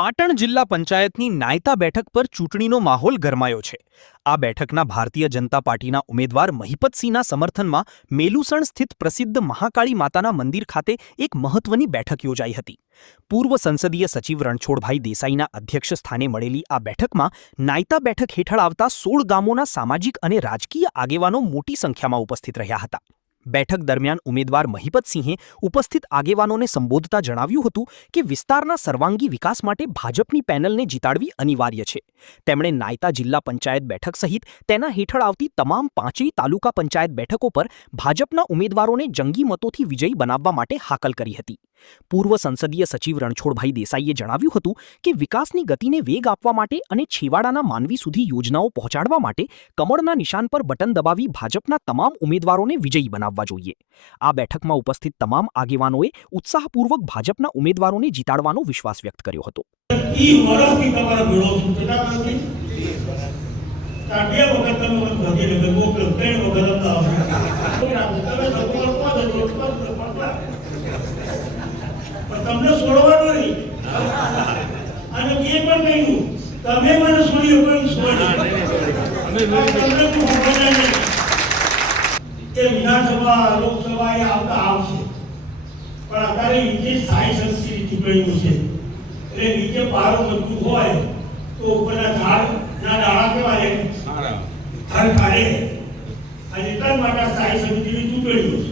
પાટણ જિલ્લા પંચાયતની નાયતા બેઠક પર ચૂંટણીનો માહોલ ગરમાયો છે। આ બેઠકના ભારતીય જનતા પાર્ટીના ઉમેદવાર મહિપતસિંહના સમર્થનમાં મેલુસણ સ્થિત પ્રસિદ્ધ મહાકાળી માતાના મંદિર ખાતે એક મહત્વની બેઠક યોજાઈ હતી। પૂર્વ સંસદીય સચિવ રણછોડભાઈ દેસાઈના અધ્યક્ષ સ્થાને મળેલી આ બેઠકમાં નાયતા બેઠક હેઠળ આવતા 16 ગામોના સામાજિક અને રાજકીય આગેવાનો મોટી સંખ્યામાં ઉપસ્થિત રહ્યા હતા। બેઠક દરમિયાન ઉમેદવાર મહિપતસિંહે ઉપસ્થિત આગેવાનોને સંબોધતા જણાવ્યું હતું કે વિસ્તારના સર્વાંગી વિકાસ માટે ભાજપની પેનલને જીતાડવી અનિવાર્ય છે। તેમણે નાયતા જિલ્લા પંચાયત બેઠક સહિત તેના હેઠળ આવતી તમામ 5 તાલુકા પંચાયત બેઠકો પર ભાજપના ઉમેદવારોને જંગી મતોથી વિજયી બનાવવા માટે હાકલ કરી હતી। પૂર્વ સંસદીય સચિવ રણછોડભાઈ દેસાઈએ જણાવ્યું હતું કે વિકાસની ગતિને વેગ આપવા માટે અને છેવાડાના માનવી સુધી યોજનાઓ પહોંચાડવા માટે કમળના નિશાન પર બટન દબાવી ભાજપના તમામ ઉમેદવારોને વિજયી બનાવવા જોઈએ। આ બેઠકમાં ઉપસ્થિત તમામ આગેવાનોએ ઉત્સાહપૂર્વક ભાજપના ઉમેદવારોને જીતાડવાનો વિશ્વાસ વ્યક્ત કર્યો હતો। તમને છોડવાનું નહીં અને એ પણ કહ્યું તમે મને છોડ્યો પણ એ વિધાનસભા લોકસભા એ આવતા આવશે પણ અત્યારે નીચે સ્થાયી સંસ્થિતિ ચૂંટણીઓ છે એટલે નીચે પારો મજબૂત હોય તો ઉપરના ઝાડના ડાળા કેવા રહે ઝાડ કાઢે અને એટલા માટે સ્થાયી સમિતિની ચૂંટણીઓ છે।